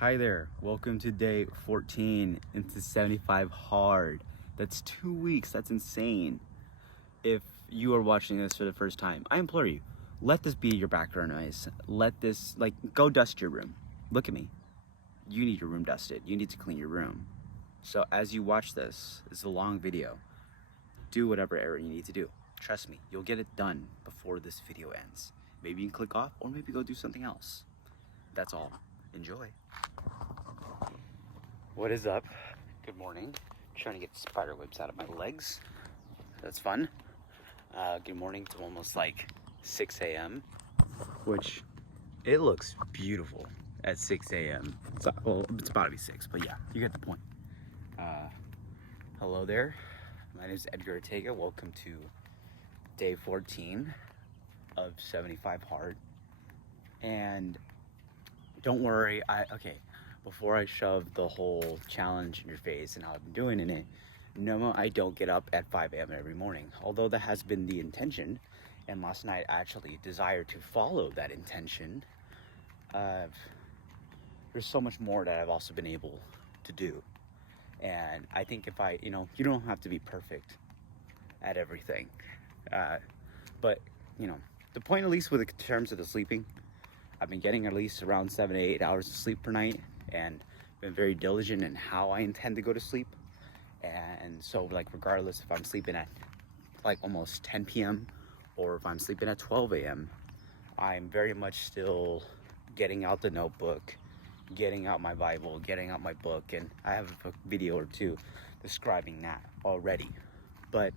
Hi there, welcome to day 14 into 75 hard. That's 2 weeks, that's insane. If you are watching this for the first time, I implore you, let this be your background noise. Let this, go dust your room. Look at me. You need your room dusted. You need to clean your room. So as you watch this, it's a long video. Do whatever error you need to do. Trust me, you'll get it done before this video ends. Maybe you can click off or maybe go do something else. That's all. Enjoy. What is up? Good morning. Trying to get spider webs out of my legs. That's fun. Good morning to almost like 6 a.m. which it looks beautiful at 6 a.m. Well, it's about to be 6, but yeah, you get the point. Hello there. My name is Edgar Ortega. Welcome to day 14 of 75 hard. And don't worry, before I shove the whole challenge in your face and how I've been doing in it, no, I don't get up at 5 a.m. every morning, although that has been the intention, and last night I actually desired to follow that intention. There's so much more that I've also been able to do, and I think if you don't have to be perfect at everything, but the point, at least with the terms of the sleeping, I've been getting at least around 7 to 8 hours of sleep per night, and been very diligent in how I intend to go to sleep. And so, regardless if I'm sleeping at almost 10 p.m. or if I'm sleeping at 12 a.m., I'm very much still getting out the notebook, getting out my Bible, getting out my book, and I have a video or two describing that already. But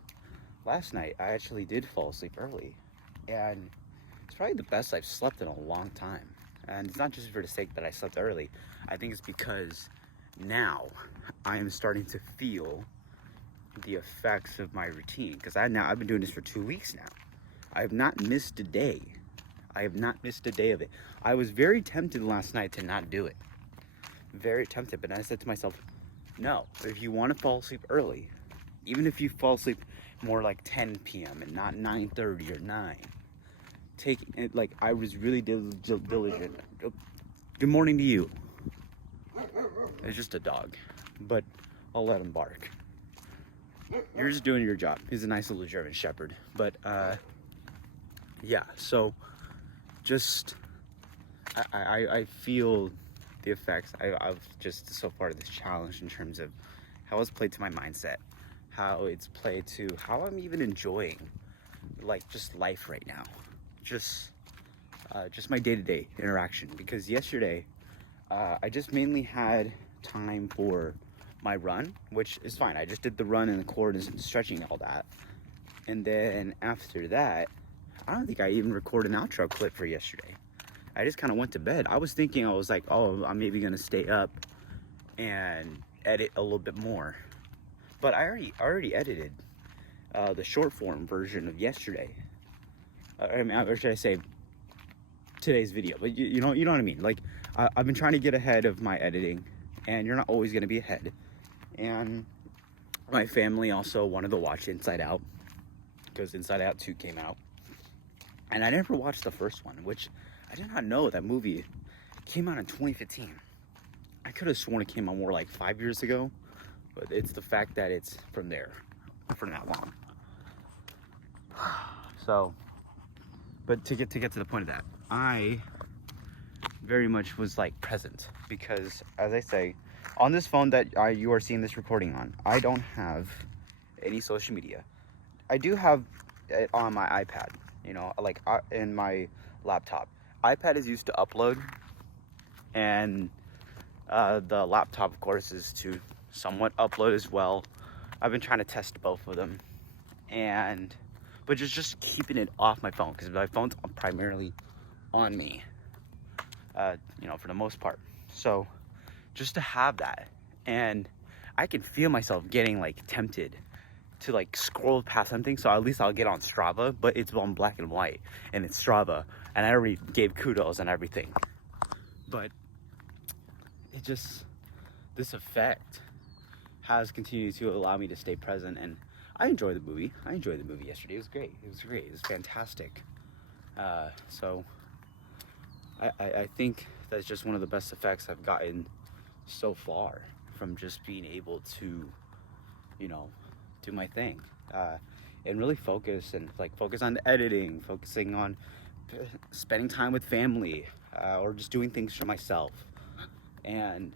last night I actually did fall asleep early, and it's probably the best I've slept in a long time. And it's not just for the sake that I slept early. I think it's because now I am starting to feel the effects of my routine. Because I've been doing this for 2 weeks now. I have not missed a day. I have not missed a day of it. I was very tempted last night to not do it. Very tempted. But I said to myself, no, if you want to fall asleep early, even if you fall asleep more like 10 p.m. and not 9:30 or 9, taking it, I was really diligent. Good morning to you. It's just a dog, but I'll let him bark. You're just doing your job. He's a nice little German Shepherd. But yeah, so just I feel the effects I've just so far this challenge in terms of how it's played to my mindset, how it's played to how I'm even enjoying just life right now. Just my day-to-day interaction, because yesterday I just mainly had time for my run, which is fine. I just did the run and the core and stretching, all that, and then after that I don't think I even recorded an outro clip for yesterday. I just kind of went to bed. I was thinking, I was like, oh, I'm maybe gonna stay up and edit a little bit more, but I already edited the short form version of yesterday. Or should I say today's video? But you know what I mean. I've been trying to get ahead of my editing, and you're not always going to be ahead. And my family also wanted to watch Inside Out, because Inside Out 2 came out, and I never watched the first one, which I did not know that movie came out in 2015. I could have sworn it came out more like 5 years ago, but it's the fact that it's from that long. So. But to get to the point of that, I very much was present, because, as I say, on this phone that you are seeing this recording on, I don't have any social media. I do have it on my iPad, in my laptop. iPad is used to upload, and the laptop, of course, is to somewhat upload as well. I've been trying to test both of them, but just keeping it off my phone, because my phone's primarily on me, for the most part. So just to have that, and I can feel myself getting tempted to scroll past something, so at least I'll get on Strava, but it's on black and white, and it's Strava, and I already gave kudos and everything. But this effect has continued to allow me to stay present, and I enjoyed the movie. Yesterday. It was great. It was fantastic. So I think that's just one of the best effects I've gotten so far from just being able to, you know, do my thing, and really focus on editing, focusing on spending time with family, or just doing things for myself. And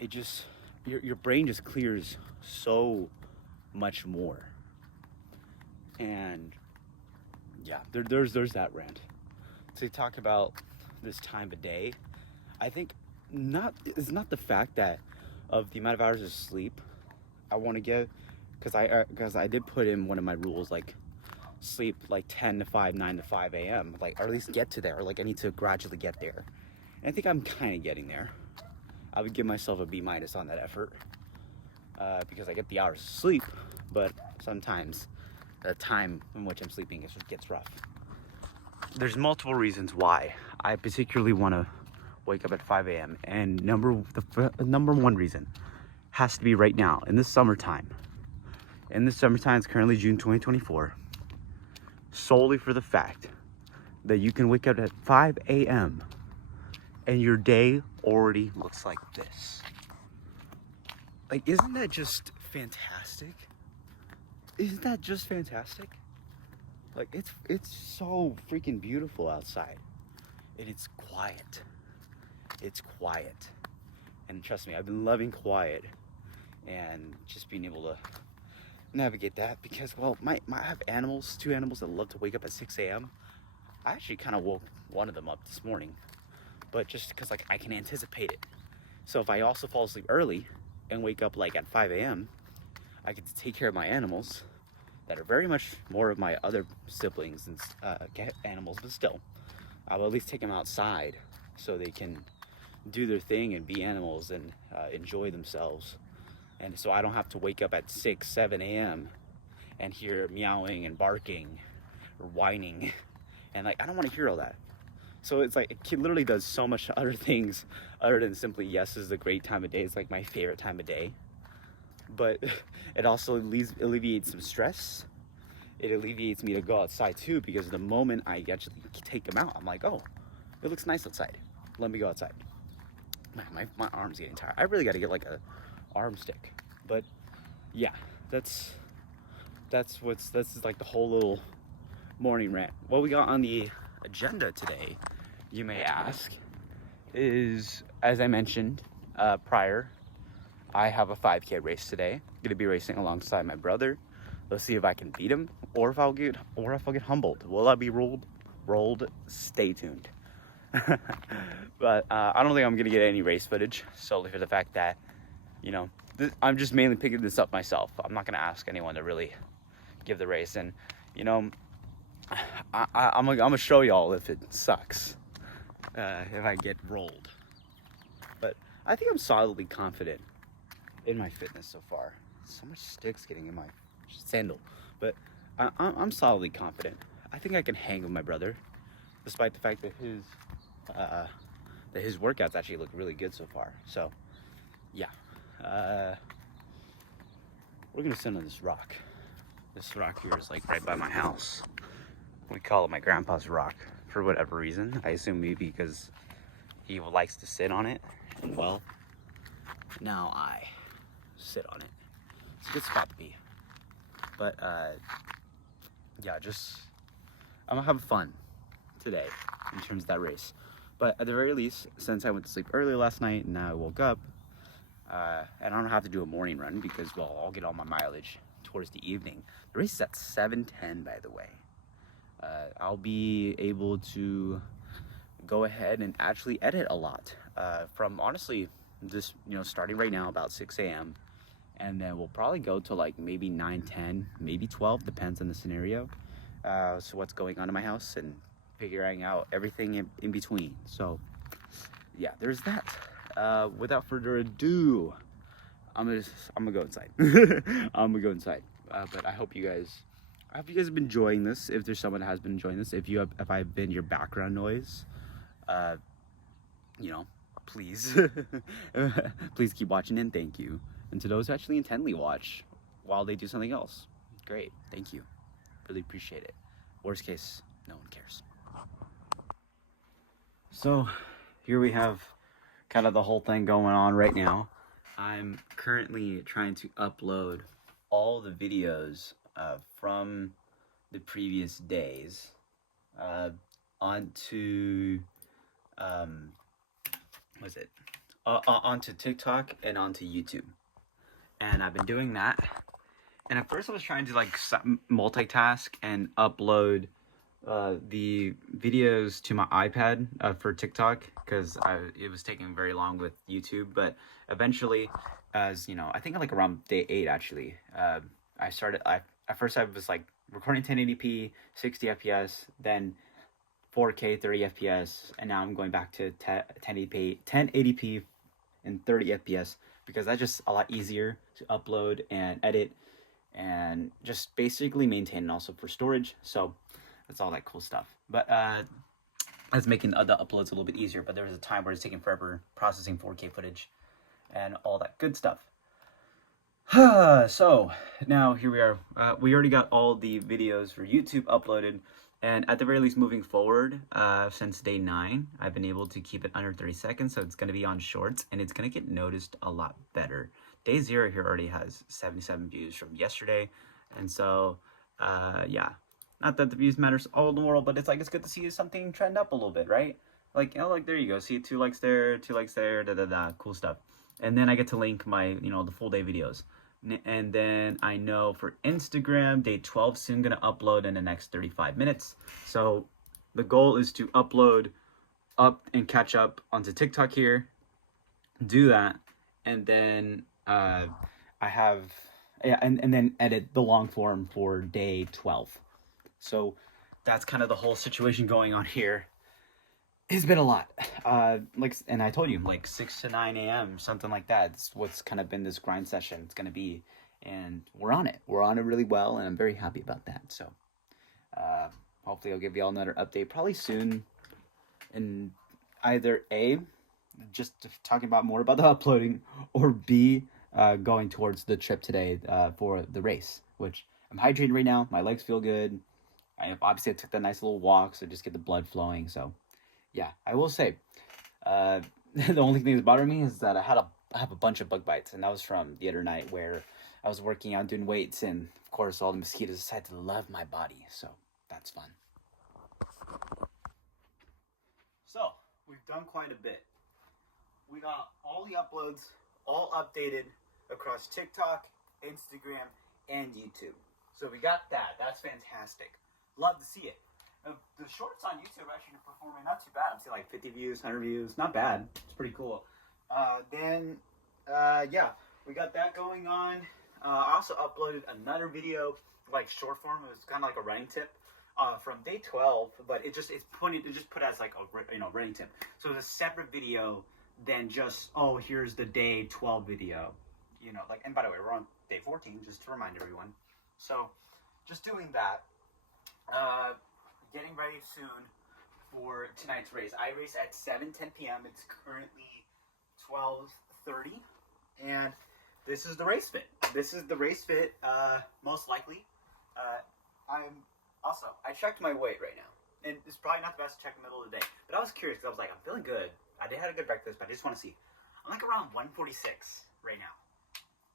it just, your brain just clears so much more. And yeah, there's that rant. To talk about this time of day, I think it's not the fact that of the amount of hours of sleep I want to get, because I did put in one of my rules, like sleep like 10 to 5, 9 to 5 a.m. like, or at least get to there. Like, I need to gradually get there, and I think I'm kind of getting there. I would give myself a B- on that effort, because I get the hours of sleep, but sometimes the time in which I'm sleeping gets rough. There's multiple reasons why I particularly want to wake up at 5 a.m. and the number one reason has to be right now in the summertime. In the summertime, it's currently June 2024, solely for the fact that you can wake up at 5 a.m. and your day already looks like this. Like, isn't that just fantastic? Isn't that just fantastic? Like, it's so freaking beautiful outside, and it's quiet. It's quiet, and trust me, I've been loving quiet, and just being able to navigate that, because, well, I have two animals that love to wake up at 6 a.m. I actually kind of woke one of them up this morning, but just because, like, I can anticipate it. So if I also fall asleep early and wake up like at 5 a.m., I get to take care of my animals that are very much more of my other siblings and animals, but still, I will at least take them outside so they can do their thing and be animals and enjoy themselves. And so I don't have to wake up at 6, 7 a.m. and hear meowing and barking or whining. And, like, I don't want to hear all that. So it's like, it literally does so much other things other than simply, yes, this is a great time of day. It's like my favorite time of day. But it also alleviates some stress. It alleviates me to go outside too, because the moment I actually take them out, I'm like, oh, it looks nice outside. Let me go outside. My arm's getting tired. I really got to get like a arm stick. But yeah, this is like the whole little morning rant. What we got on the agenda today, you may ask, is, as I mentioned prior, I have a 5K race today. I'm gonna be racing alongside my brother. Let's see if I can beat him, or if I'll get humbled. Will I be rolled? Stay tuned. But I don't think I'm gonna get any race footage, solely for the fact that, you know, I'm just mainly picking this up myself. I'm not gonna ask anyone to really give the race, and, you know, I'm gonna show y'all if it sucks, if I get rolled. But I think I'm solidly confident in my fitness so far. So much sticks getting in my sandal, but I'm solidly confident. I think I can hang with my brother, despite the fact that his workouts actually look really good so far. So yeah, we're gonna sit on this rock. This rock here is like right by my house. We call it my grandpa's rock for whatever reason. I assume maybe because he likes to sit on it, and, well, now I sit on it. It's a good spot to be. But yeah, I'm gonna have fun today in terms of that race. But at the very least, since I went to sleep early last night and now I woke up, and I don't have to do a morning run because, well, I'll get all my mileage towards the evening. The race is at 7:10, by the way. I'll be able to go ahead and actually edit a lot, from, honestly, just, you know, starting right now about 6 a.m. and then we'll probably go to like maybe 9, 10, maybe 12, depends on the scenario. So what's going on in my house and figuring out everything in between. So yeah, there's that. Without further ado, I'm gonna go inside. I'm gonna go inside. But I hope you guys have been enjoying this. If there's someone that has been enjoying this, if I've been your background noise, you know, please, please keep watching, and thank you. And to those who actually intently watch while they do something else, great, thank you. Really appreciate it. Worst case, no one cares. So here we have kind of the whole thing going on right now. I'm currently trying to upload all the videos from the previous days onto was it onto TikTok and onto YouTube, and I've been doing that. And at first I was trying to like multitask and upload the videos to my iPad for TikTok, because it was taking very long with YouTube. But eventually, as you know, I think like around day 8 actually, I started. At first I was like recording 1080p, 60 FPS, then 4K, 30 FPS, and now I'm going back to 1080p and 30 FPS, because that's just a lot easier to upload and edit and just basically maintain, and also for storage. So that's all that cool stuff. But that's making the uploads a little bit easier. But there was a time where it's taking forever processing 4K footage and all that good stuff. So now here we are. We already got all the videos for YouTube uploaded, and at the very least, moving forward, since day 9, I've been able to keep it under 30 seconds. So it's going to be on shorts, and it's going to get noticed a lot better. Day 0 here already has 77 views from yesterday, and so yeah, not that the views matters all in the world, but it's like it's good to see something trend up a little bit, right? Like, you know, like there you go, see 2 likes there, 2 likes there, cool stuff. And then I get to link my, you know, the full day videos. And then I know for Instagram, day 12 soon gonna upload in the next 35 minutes. So the goal is to upload up and catch up onto TikTok here, do that, and then I have, yeah, and then edit the long form for day 12. So that's kind of the whole situation going on here. It's been a lot. Like, and I told you, like 6 to 9 a.m., something like that. It's what's kind of been this grind session. It's going to be, and we're on it. We're on it really well, and I'm very happy about that. So hopefully I'll give you all another update probably soon. And either A, just talking about more about the uploading, or B, going towards the trip today for the race, which I'm hydrating right now. My legs feel good. Obviously I took that nice little walk, so just get the blood flowing. So yeah, I will say, the only thing that's bothering me is that I have a bunch of bug bites, and that was from the other night where I was working out doing weights, and of course all the mosquitoes decided to love my body, so that's fun. So we've done quite a bit. We got all the uploads all updated across TikTok, Instagram, and YouTube. So we got that. That's fantastic. Love to see it. The shorts on YouTube are actually performing not too bad. I'm seeing like 50 views, 100 views. Not bad. It's pretty cool. Yeah, we got that going on. I also uploaded another video, like short form. It was kind of like a running tip from day 12, but it just put as like a running tip. So it's a separate video than just, oh, here's the day 12 video. You know, like, and by the way, we're on day 14, just to remind everyone. So just doing that. Getting ready soon for tonight's race. I race at 7:10 p.m. It's currently 12:30, and this is the race fit. Most likely. I checked my weight right now, and it's probably not the best to check in the middle of the day, but I was curious because I was like, I'm feeling good. I did have a good breakfast, but I just want to see. I'm like around 146 right now.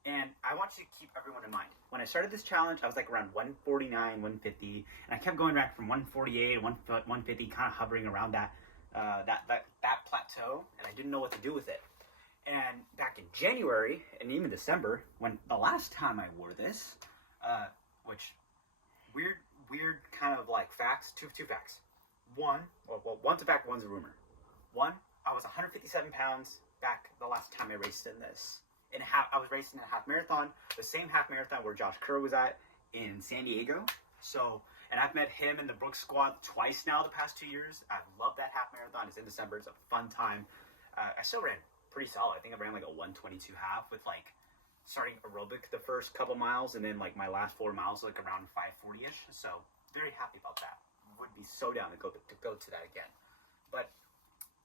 And I want you to keep everyone in mind. When I started this challenge, I was like around 149, 150, and I kept going back from 148, 150, kind of hovering around that plateau, and I didn't know what to do with it. And back in January and even December, when the last time I wore this, which weird kind of like facts, two facts. One's a fact, one's a rumor. One, I was 157 pounds back the last time I raced in this. I was racing in a half marathon, the same half marathon where Josh Kerr was at in San Diego. So, and I've met him in the Brooks squad twice now the past 2 years. I love that half marathon. It's in December. It's a fun time. I still ran pretty solid. I think I ran like a 122 half with like starting aerobic the first couple miles, and then like my last 4 miles like around 540-ish. So very happy about that. Would be so down to go to that again. But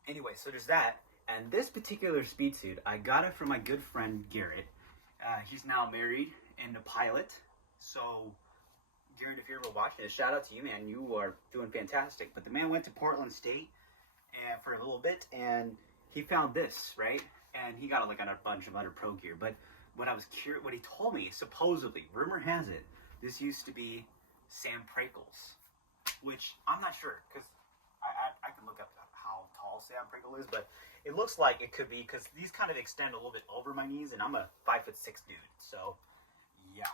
anyway, so there's that. And this particular speed suit, I got it from my good friend Garrett. He's now married and a pilot. So, Garrett, if you're ever watching this, shout out to you, man. You are doing fantastic. But the man went to Portland State and for a little bit, and he found this, right? And he got like a bunch of other pro gear. But what I was curious, what he told me, supposedly, rumor has it, this used to be Sam Prakel's, which I'm not sure, because I can look up how tall Sam Prakel is, but it looks like it could be, because these kind of extend a little bit over my knees, and I'm a 5'6" dude, so yeah.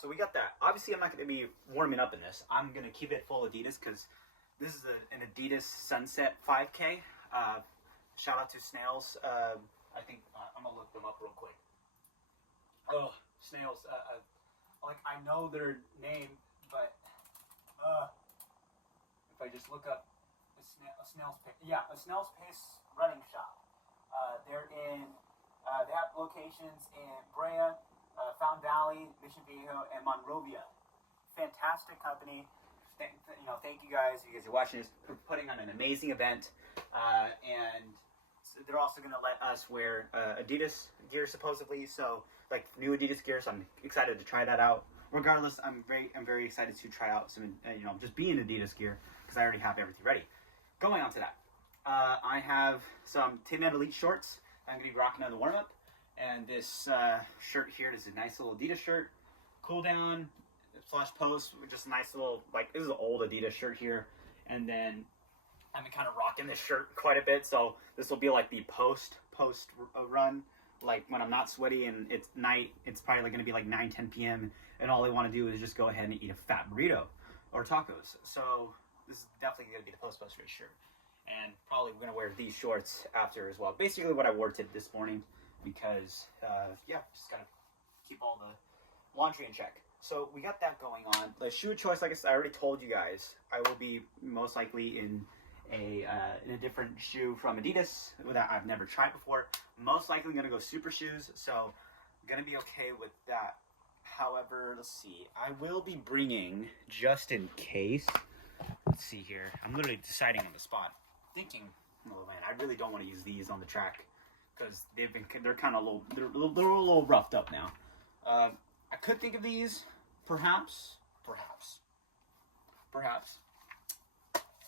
So we got that. Obviously, I'm not going to be warming up in this. I'm going to keep it full Adidas, because this is an Adidas Sunset 5K. Shout out to Snails. I think I'm going to look them up real quick. Oh, Snails. Like, I know their name, but if I just look up a Snail's Pace. Yeah, a Snail's Pace running shop. They're in, they have locations in Brea, Fountain Valley, Mission Viejo, and Monrovia. Fantastic company. Thank you guys, if you guys are watching this, for putting on an amazing event. And they're also going to let us wear Adidas gear, supposedly. So, like, new Adidas gear, so I'm excited to try that out. Regardless, I'm very excited to try out some, just be in Adidas gear, because I already have everything ready. Going on to that, I have some Tin Man Elite shorts I'm going to be rocking on the warm-up. And this shirt here, this is a nice little Adidas shirt. Cool down, flush post, just a nice little, like, this is an old Adidas shirt here. And then I've been kind of rocking this shirt quite a bit, so this will be like the post run, like when I'm not sweaty and it's night. It's probably going to be like 9-10 p.m. and all I want to do is just go ahead and eat a fat burrito or tacos. So this is definitely going to be the post for this shirt, and probably we're going to wear these shorts after as well. Basically what I wore this morning, because yeah, just gotta keep all the laundry in check. So we got that going on. The shoe choice, like I said, I already told you guys, I will be most likely in a different shoe from Adidas that I've never tried before. Most likely gonna go super shoes, so gonna be okay with that. However, let's see, I will be bringing, just in case, let's see here, I'm literally deciding on the spot, thinking, oh man, I really don't want to use these on the track, because they're kind of they're a little roughed up now. I could think of these, perhaps,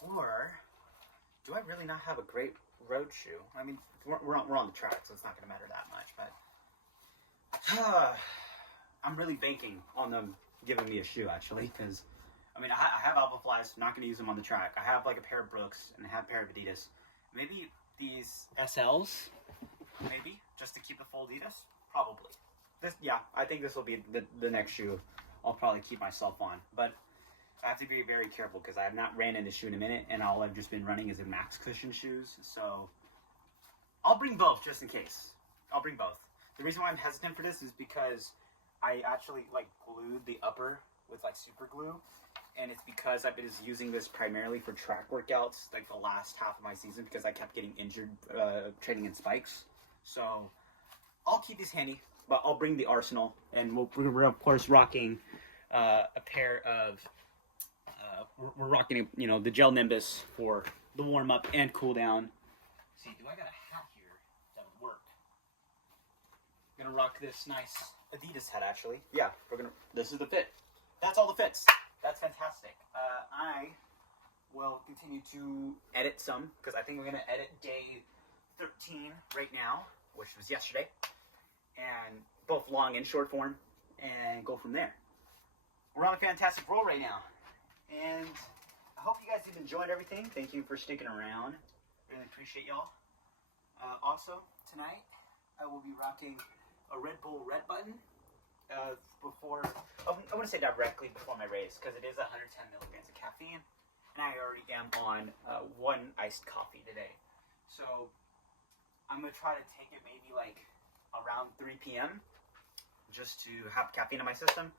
or do I really not have a great road shoe? I mean, we're on the track, so it's not going to matter that much, but I'm really banking on them giving me a shoe, actually, because, I mean, I have Alpha Flies, not going to use them on the track. I have, like, a pair of Brooks, and I have a pair of Adidas. Maybe these SLs, maybe, just to keep the full Adidas? Probably. Yeah, I think this will be the next shoe I'll probably keep myself on, but I have to be very careful, because I have not ran in this shoe in a minute, and all I've just been running is in max cushion shoes, so I'll bring both just in case. I'll bring both. The reason why I'm hesitant for this is because I actually, like, glued the upper with, like, super glue, and it's because I've been using this primarily for track workouts, like, the last half of my season, because I kept getting injured training in spikes. So I'll keep these handy, but I'll bring the arsenal, and we're of course rocking a pair of we're rocking, the gel Nimbus for the warm up and cool down. See, do I got a hat here that would work? I'm gonna rock this nice Adidas hat, actually. Yeah, this is the fit. That's all the fits. That's fantastic. I will continue to edit some, because I think we're gonna edit day 13 right now, which was yesterday, and both long and short form, and go from there. We're on a fantastic roll right now, and I hope you guys have enjoyed everything. Thank you for sticking around. Really appreciate y'all. Also, tonight, I will be rocking a Red Bull Red Button before, I want to say directly before my race, because it is 110 milligrams of caffeine, and I already am on one iced coffee today. So I'm going to try to take it maybe like around 3 p.m. just to have caffeine in my system.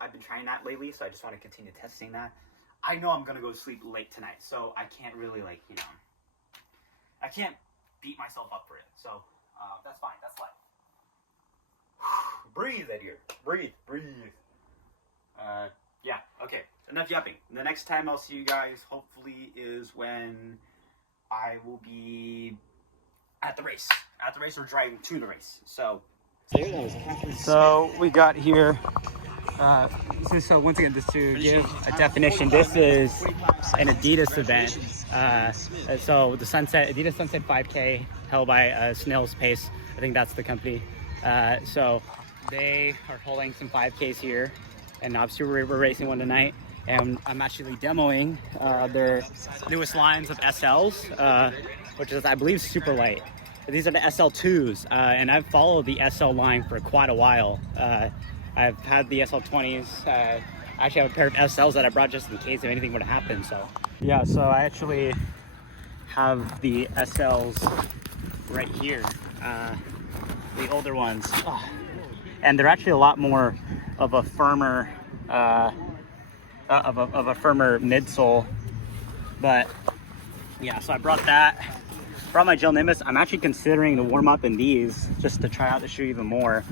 I've been trying that lately, so I just want to continue testing that. I know I'm going to go to sleep late tonight, so I can't really, like, I can't beat myself up for it. So that's fine. That's life. Breathe, Edgar. Breathe. Yeah, okay. Enough yapping. The next time I'll see you guys, hopefully, is when I will be at the race. At the race or driving to the race. So we got here So once again, just to give a definition, this is an Adidas event. So the Adidas Sunset 5K held by Snail's Pace. I think that's the company. So they are holding some 5Ks here, and obviously we're racing one tonight. And I'm actually demoing their newest lines of SLs, which is, I believe, super light. These are the SL2s, and I've followed the SL line for quite a while. I've had the SL20s. I actually have a pair of SLs that I brought just in case if anything would have happened. So yeah, so I actually have the SLs right here, the older ones, and they're actually a lot more of a firmer, of a firmer midsole. But yeah, so I brought that. Brought my Gel Nimbus. I'm actually considering to warm up in these just to try out the shoe even more.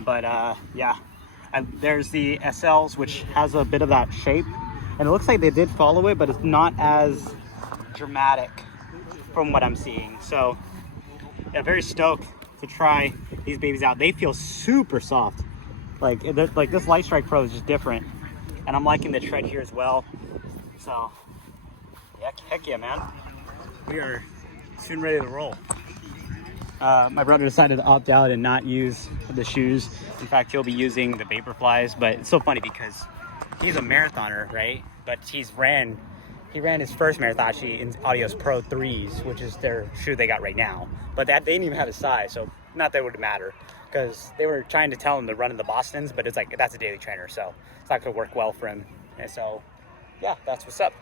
But yeah, there's the SLs, which has a bit of that shape, and it looks like they did follow it, but it's not as dramatic from what I'm seeing. So yeah, very stoked to try these babies out. They feel super soft. Like this Light Strike Pro is just different, and I'm liking the tread here as well. So yeah, heck yeah, man. We are soon ready to roll. My brother decided to opt out and not use the shoes. In fact, he'll be using the Vaporflies, but it's so funny because he's a marathoner, right? But he ran his first marathon actually in Adidas Pro 3s, which is their shoe they got right now. But they didn't even have a size, so not that it would matter, because they were trying to tell him to run in the Bostons, but it's like, that's a daily trainer, so it's not gonna work well for him. And so yeah, that's what's up.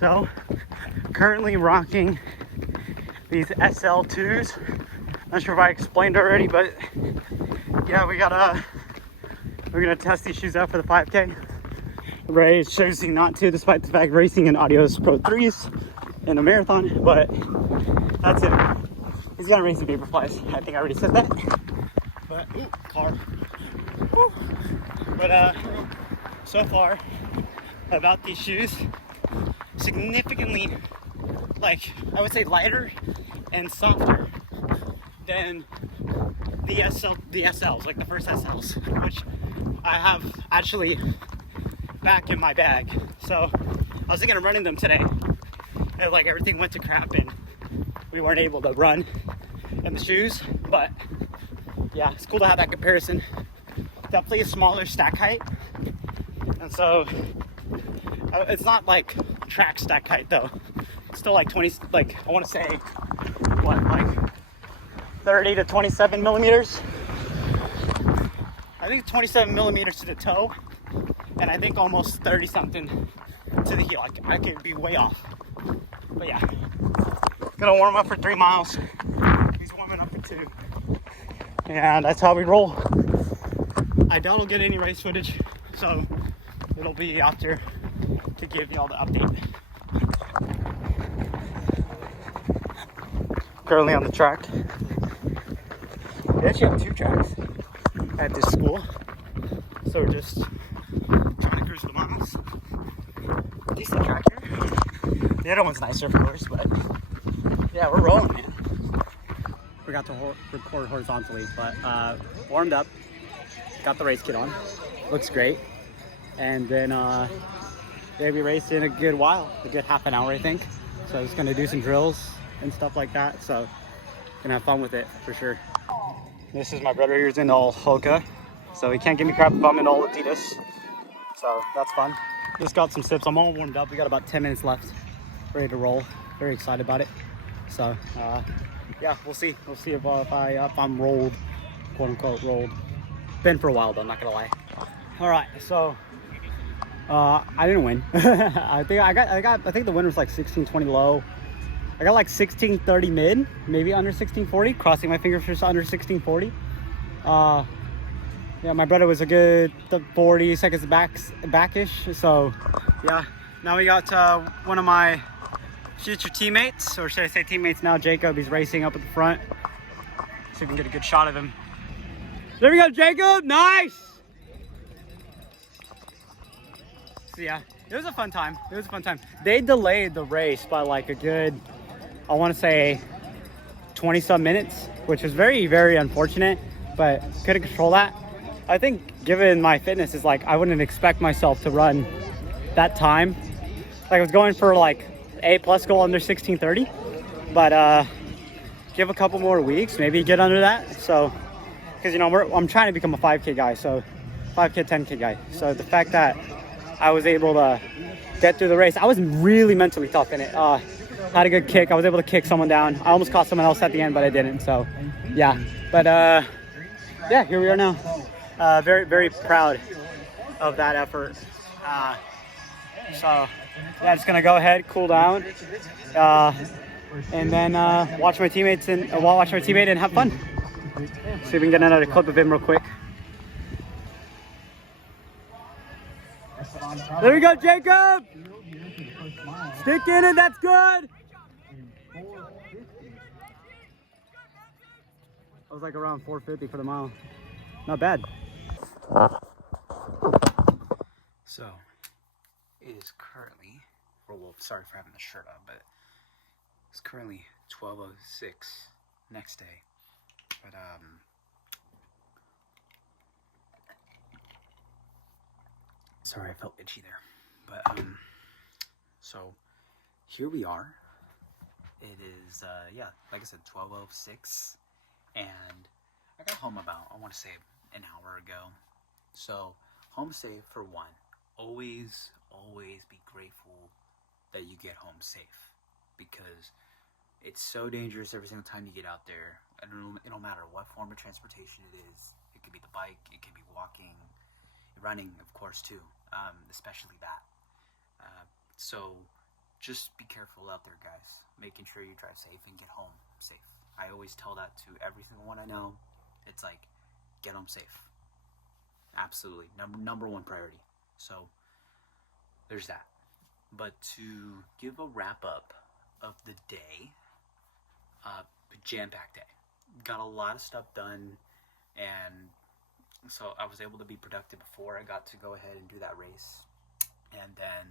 So currently rocking these SL2s. Not sure if I explained already, but yeah, we're gonna test these shoes out for the 5K. Ray is choosing not to, despite the fact racing in Adidas Pro 3s in a marathon, but that's it. He's gonna race the Vaporflies. I think I already said that. But ooh, car. Woo. But so far about these shoes, significantly, like, I would say lighter and softer than the SLs, like the first SLs, which I have actually back in my bag. So I was thinking of running them today, and like everything went to crap and we weren't able to run in the shoes. But yeah, it's cool to have that comparison. Definitely a smaller stack height, and so it's not like track stack height though. It's still like 20, like I want to say what, like 30 to 27 millimeters. I think 27 millimeters to the toe, and I think almost 30 something to the heel. I could be way off, but yeah, gonna warm up for 3 miles. He's warming up for 2, and that's how we roll. I doubt I'll get any race footage, so it'll be after to give you all the update. Currently on the track. They actually have 2 tracks at this school, so we're just trying to cruise the miles. Decent track here. The other one's nicer, of course, but yeah, we're rolling, man. Forgot to record horizontally, but warmed up, got the race kit on, looks great, and then yeah, we raced in a good while, a good half an hour, I think. So I'm just gonna do some drills and stuff like that, so gonna have fun with it for sure. This is my brother. Here's in all Hoka, so he can't give me crap if I'm in all Adidas, so that's fun. Just got some sips. I'm all warmed up. We got about 10 minutes left, ready to roll. Very excited about it. So yeah, we'll see if I'm rolled, quote unquote rolled. Been for a while though, I'm not gonna lie. All right, so I didn't win. I think the winner was like 1620 low. I got like 1630 mid, maybe under 1640, crossing my fingers for under 1640. Yeah, my brother was a good 40 seconds backish. So yeah, now we got one of my future teammates, or should I say teammates now, Jacob. He's racing up at the front, so we can get a good shot of him. There we go, Jacob, nice! So yeah, it was a fun time. They delayed the race by like a good, I want to say 20 some minutes, which was very, very unfortunate, but couldn't control that. I think given my fitness is like, I wouldn't expect myself to run that time. Like I was going for like A+ goal under 16:30, but give a couple more weeks, maybe get under that. So, because you know, I'm trying to become a 5K guy, so 5K, 10K guy. So the fact that I was able to get through the race, I was really mentally tough in it. Had a good kick. I was able to kick someone down. I almost caught someone else at the end, but I didn't. So, yeah. But yeah, here we are now. Very, very proud of that effort. So yeah, just gonna go ahead, cool down, and then watch my teammates and have fun. See if we can get another clip of him real quick. There we go, Jacob. Stick in it. That's good. I was like around 450 for the mile. Not bad. So, it is currently, well, sorry for having the shirt on, but it's currently 12:06 next day. But, sorry, I felt itchy there. But, so, here we are. It is, yeah, like I said, 12:06, and I got home about, I want to say, an hour ago. So, home safe for one. Always be grateful that you get home safe, because it's so dangerous every single time you get out there. It don't matter what form of transportation it is. It could be the bike, it could be walking, running, of course, too, especially that. So just be careful out there, guys. Making sure you drive safe and get home safe. I always tell that to every single one I know. It's like, get home safe. Absolutely, number one priority. So there's that. But to give a wrap up of the day, jam-packed day. Got a lot of stuff done, and so I was able to be productive before I got to go ahead and do that race. And then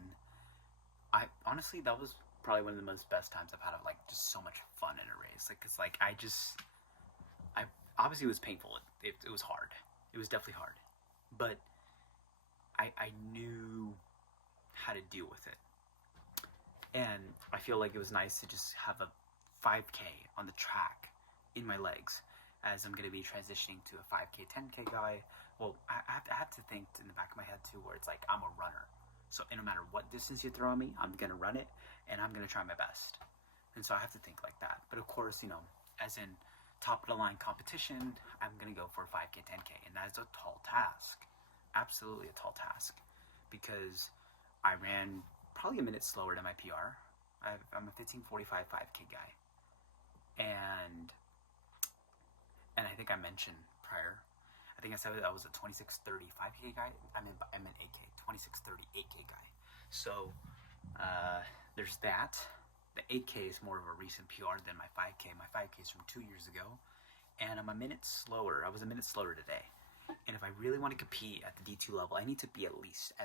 I honestly, that was probably one of the most best times I've had of like just so much fun in a race. Like, cause like I obviously it was painful. It was hard. It was definitely hard, but I knew how to deal with it. And I feel like it was nice to just have a 5K on the track in my legs, as I'm going to be transitioning to a 5K, 10K guy. Well, I have to think in the back of my head too, where it's like, I'm a runner. So no matter what distance you throw at me, I'm going to run it, and I'm going to try my best. And so I have to think like that. But of course, you know, as in top of the line competition, I'm going to go for a 5K, 10K. And that is a tall task. Absolutely a tall task. Because I ran probably a minute slower than my PR. I'm a 15:45 5K guy. And I think I mentioned prior, I think I said I was a 26:30 5K guy. I'm an 8K, 26:30 8K guy. So there's that. The 8K is more of a recent PR than my 5K. My 5K is from 2 years ago, and I'm a minute slower. I was a minute slower today. And if I really want to compete at the D2 level, I need to be at least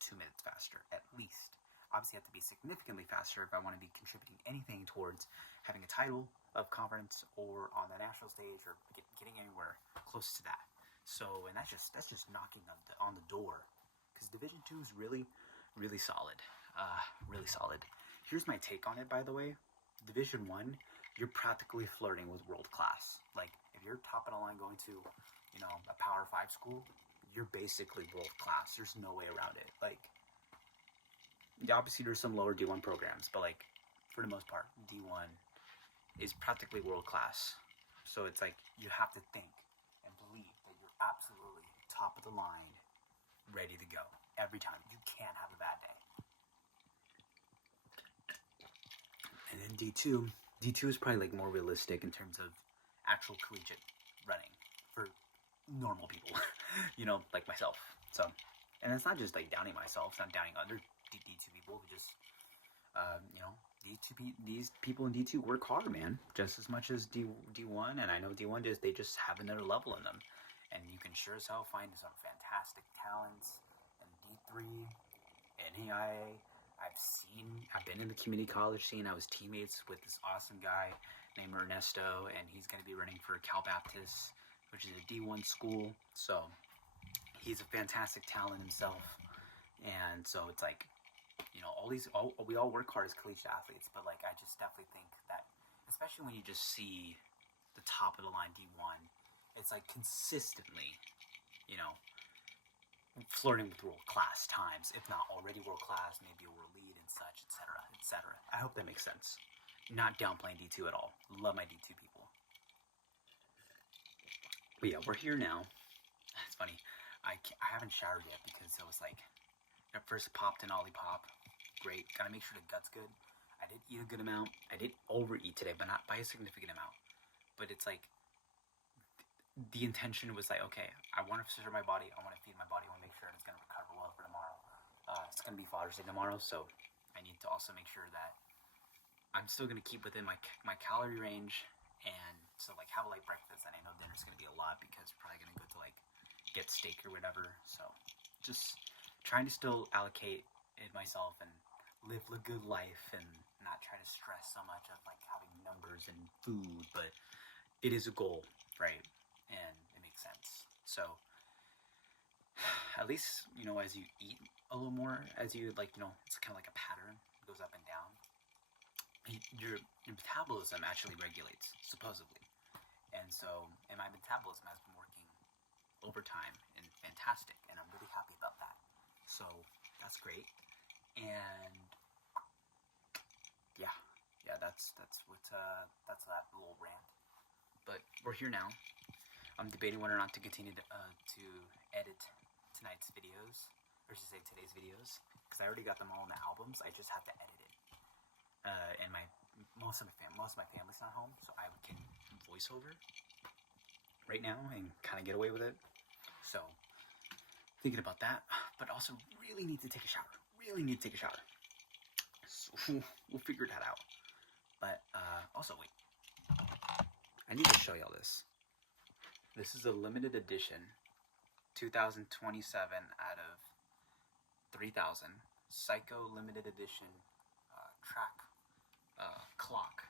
2 minutes faster. At least. Obviously, I have to be significantly faster if I want to be contributing anything towards having a title of conference or on the national stage or getting anywhere close to that. So, and that's just knocking on the door, because Division 2 is really, really solid. Really solid. Here's my take on it, by the way. Division 1, you're practically flirting with world class. Like, if you're top of the line going to, you know, a Power 5 school, you're basically world class. There's no way around it. Like, obviously there's some lower D1 programs, but like, for the most part, D1 is practically world class. So it's like, you have to think and believe that you're absolutely top of the line, ready to go every time. You can't have a bad day. And then D2 is probably like more realistic in terms of actual collegiate running for normal people, you know, like myself. So, and it's not just like downing myself, it's not downing other D2 people who just, you know, these people in D2 work hard, man, just as much as D1. And I know D1 they just have another level in them, and you can sure as hell find some fantastic talents in D3, NAIA. I've been in the community college scene. I was teammates with this awesome guy named Ernesto, and he's going to be running for Cal Baptist which is a D1 school. So he's a fantastic talent himself. And so it's like, you know, we all work hard as collegiate athletes, but like, I just definitely think that, especially when you just see the top of the line D1, it's like consistently, you know, flirting with world class times, if not already world class, maybe a world lead and such, etc., etc. I hope that makes sense. Not downplaying D2 at all. Love my D2 people. But yeah, we're here now. It's funny. I haven't showered yet because it was like, I first popped an Ollie Pop. Great. Gotta make sure the gut's good. I did eat a good amount. I did overeat today, but not by a significant amount. But it's like, the intention was like, okay, I want to serve my body. I want to feed my body. I want to make sure it's going to recover well for tomorrow. It's going to be Father's Day tomorrow, so I need to also make sure that I'm still going to keep within my calorie range, and so like have a light breakfast. And I know dinner's going to be a lot because we're probably going to go to like get steak or whatever. So just trying to still allocate it myself and live a good life and not try to stress so much of like having numbers and food, but it is a goal, right? And it makes sense. So at least, you know, as you eat a little more, as you like, you know, it's kind of like a pattern. It goes up and down. Your metabolism actually regulates, supposedly. And so, and my metabolism has been working overtime and fantastic, and I'm really happy about that. So that's great. And yeah, that's that little rant. But we're here now. I'm debating whether or not to continue to edit tonight's videos, or should I say today's videos, because I already got them all in the albums. I just have to edit it. And most of my family's not home, so I can voiceover right now and kind of get away with it. So thinking about that, but also really need to take a shower. So we'll figure that out. But also wait, I need to show y'all this. This is a limited edition, 2027 out of 3,000 Psycho limited edition track clock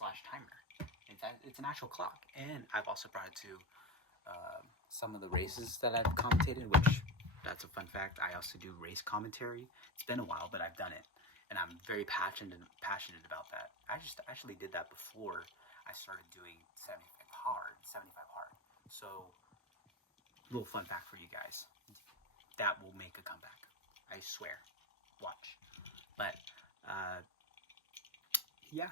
/ timer. It's an actual clock, and I've also brought it to some of the races that I've commentated, which that's a fun fact. I also do race commentary. It's been a while, but I've done it, and I'm very passionate about that. I just actually did that before I started doing 75 hard. So, little fun fact for you guys. That will make a comeback. I swear. Watch. But, yeah.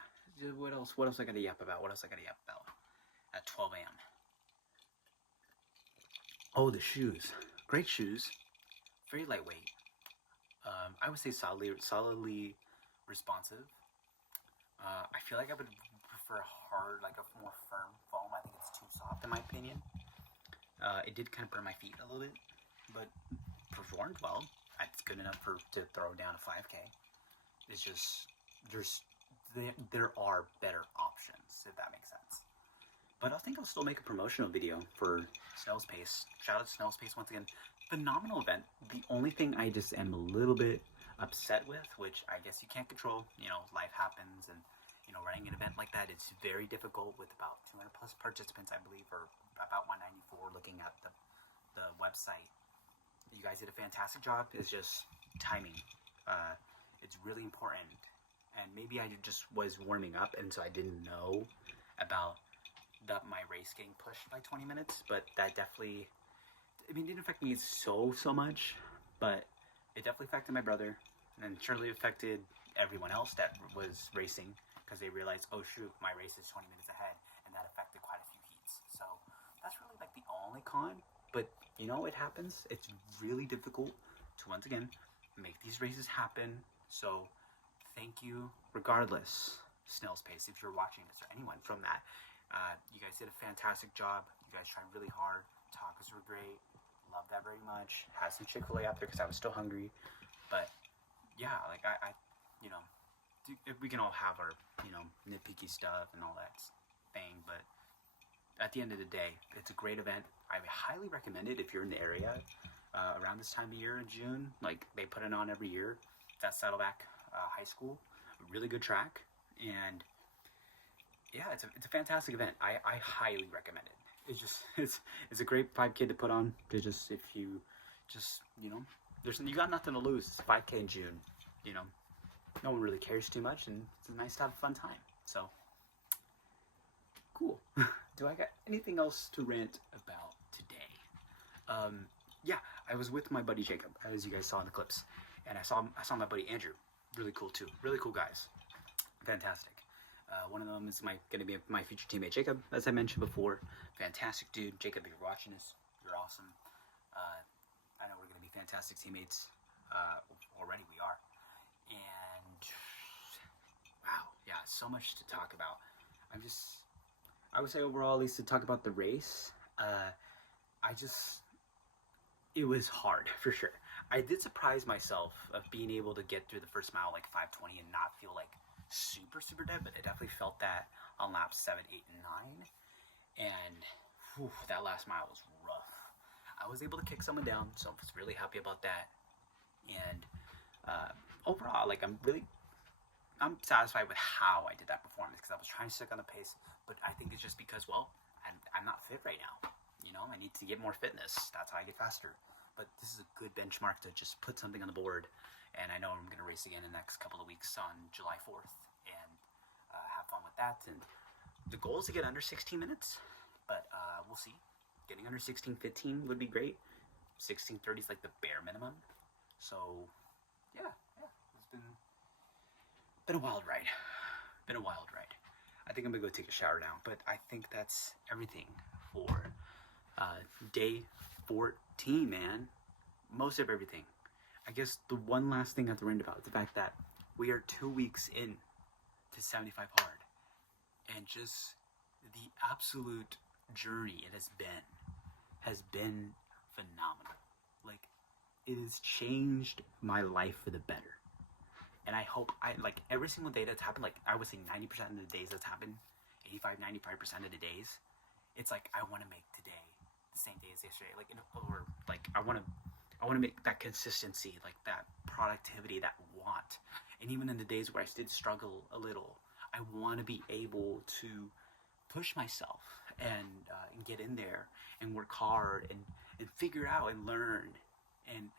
What else I gotta yap about? At 12 a.m. Oh, the shoes. Great shoes. Very lightweight. I would say solidly responsive. I feel like I would prefer hard, like a more firm foam. I think it's too soft in my opinion. It did kind of burn my feet a little bit, but performed well. It's good enough to throw down a 5K. It's just there are better options, if that makes sense. But I think I'll still make a promotional video for Snail's Pace. Shout out to Snail's Pace once again. Phenomenal event. The only thing I just am a little bit upset with, which I guess you can't control, you know, life happens, and you know, running an event like that, it's very difficult with about 200 plus participants, I believe, or about 194 looking at the website. You guys did a fantastic job. It's just timing. It's really important. And maybe I just was warming up, and so I didn't know about my race getting pushed by 20 minutes, but that definitely, I mean, it didn't affect me so much, but it definitely affected my brother, and surely affected everyone else that was racing, because they realized, oh shoot, my race is 20 minutes ahead, and that affected quite a few heats. So that's really like the only con, but you know, it happens. It's really difficult to, once again, make these races happen. So thank you regardless, Snail's Pace, if you're watching this, or anyone from that. You guys did a fantastic job. You guys tried really hard. Tacos were great. Love that very much. Had some Chick-fil-A out there because I was still hungry. But yeah, like I you know, we can all have our, you know, nitpicky stuff and all that thing, but at the end of the day, it's a great event. I highly recommend it if you're in the area around this time of year in June. Like, they put it on every year. That's Saddleback High School. A really good track, and yeah, it's a fantastic event. I highly recommend it. it's just it's a great 5K to put on. To just if you just you got nothing to lose. It's 5K in June. No one really cares too much, and it's nice to have a fun time. So cool. Do I got anything else to rant about today? Yeah, I was with my buddy Jacob, as you guys saw in the clips, and I saw my buddy Andrew. Really cool too. Really cool guys. Fantastic. One of them is gonna be my future teammate Jacob, as I mentioned before. Fantastic dude. Jacob, if you're watching this, you're awesome. I know we're gonna be fantastic teammates. Already we are. And wow, yeah, so much to talk about. I would say overall, at least to talk about the race, it was hard for sure. I did surprise myself of being able to get through the first mile like 5:20 and not feel like super dead, but I definitely felt that on laps 7, 8, and 9. And whew, that last mile was rough. I was able to kick someone down, so I was really happy about that. And overall, like I'm satisfied with how I did that performance, because I was trying to stick on the pace, but I think it's just because, well, I'm not fit right now. I need to get more fitness. That's how I get faster. But this is a good benchmark to just put something on the board. And I know I'm going to race again in the next couple of weeks on July 4th and have fun with that. And the goal is to get under 16 minutes, but we'll see. Getting under 16:15 would be great. 16:30 is like the bare minimum. So yeah, it's been a wild ride. I think I'm gonna go take a shower now, but I think that's everything for day 14, man. Most of everything. I guess the one last thing I have to rant about is the fact that we are 2 weeks in to 75 hard, and just the absolute journey it has been phenomenal. Like, it has changed my life for the better. And I hope every single day that's happened, like I would say 90% of the days that's happened, 85-95% of the days, it's like I want to make today the same day as yesterday. I want to make that consistency, like that productivity, that want. And even in the days where I did struggle a little, I want to be able to push myself and get in there and work hard and figure out and learn. And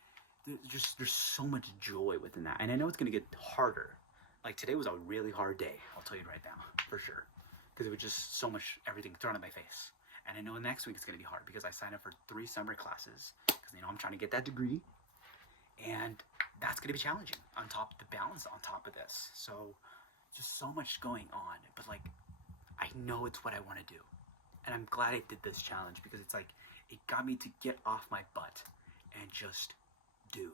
there's so much joy within that. And I know it's going to get harder. Like, today was a really hard day, I'll tell you right now, for sure. Because it was just so much, everything thrown in my face. And I know next week it's going to be hard because I signed up for 3 summer classes. Because, I'm trying to get that degree. And that's going to be challenging on top of the balance on top of this. So, just so much going on. But, I know it's what I want to do. And I'm glad I did this challenge because it's like, it got me to get off my butt and just do.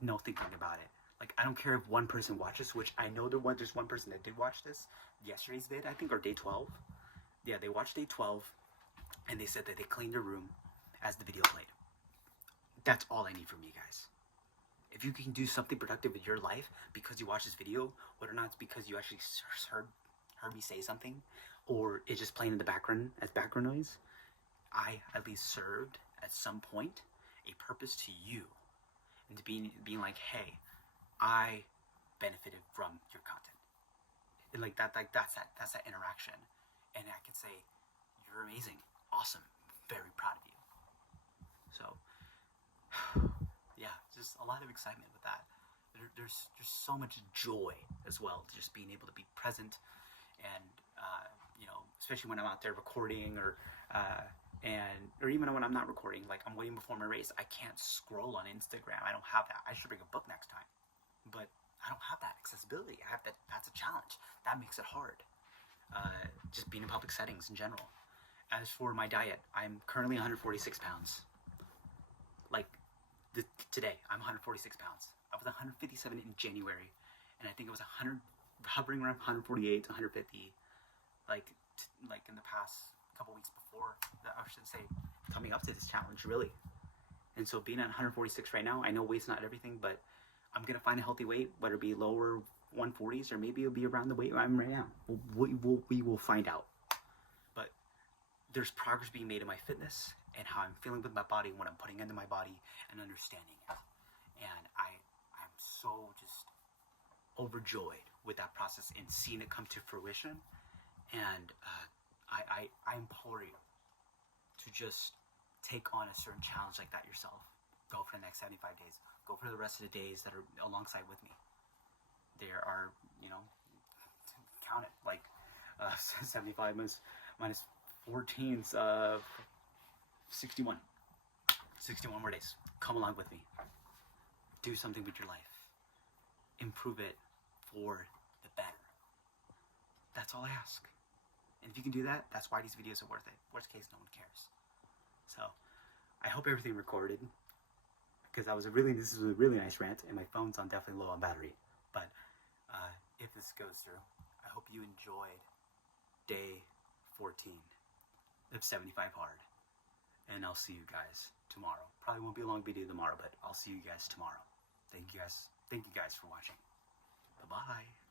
No thinking about it. Like, I don't care if one person watches, which I know there's one person that did watch this. Yesterday's vid, I think, or day 12. Yeah, they watched day 12, and they said that they cleaned their room as the video played. That's all I need from you guys. If you can do something productive with your life because you watch this video, whether or not it's because you actually heard me say something, or it's just playing in the background as background noise, I at least served at some point a purpose to you, and to being like, hey, I benefited from your content. And that's that interaction. And I can say, you're amazing, awesome, very proud of you. So, yeah, just a lot of excitement with that. There's so much joy as well to just being able to be present, and especially when I'm out there recording or even when I'm not recording, like I'm waiting before my race. I can't scroll on Instagram. I don't have that. I should bring a book next time, but I don't have that accessibility. I have that. That's a challenge. That makes it hard. Just being in public settings in general. As for my diet, I'm currently 146 pounds. Today, I'm 146 pounds. I was 157 in January, and I think it was hovering around 148 to 150, like in the past couple weeks before. I should say, coming up to this challenge, really. And so being at 146 right now, I know weight's not everything, but I'm gonna find a healthy weight, whether it be lower 140s or maybe it'll be around the weight I'm right now. We will find out. But there's progress being made in my fitness and how I'm feeling with my body, what I'm putting into my body, and understanding it. And I'm so just overjoyed with that process and seeing it come to fruition. And I implore you, to just take on a certain challenge like that yourself. Go for the next 75 days. Go for the rest of the days that are alongside with me. There are, you know, count it, like 75 minus 14, 61. 61 more days. Come along with me. Do something with your life. Improve it for the better. That's all I ask. And if you can do that, that's why these videos are worth it. Worst case, no one cares. So, I hope everything recorded, because this was a really nice rant, and my phone's on definitely low on battery. But if this goes through, I hope you enjoyed day 14 of 75 hard. And I'll see you guys tomorrow. Probably won't be a long video tomorrow, but I'll see you guys tomorrow. Thank you guys for watching. Bye-bye.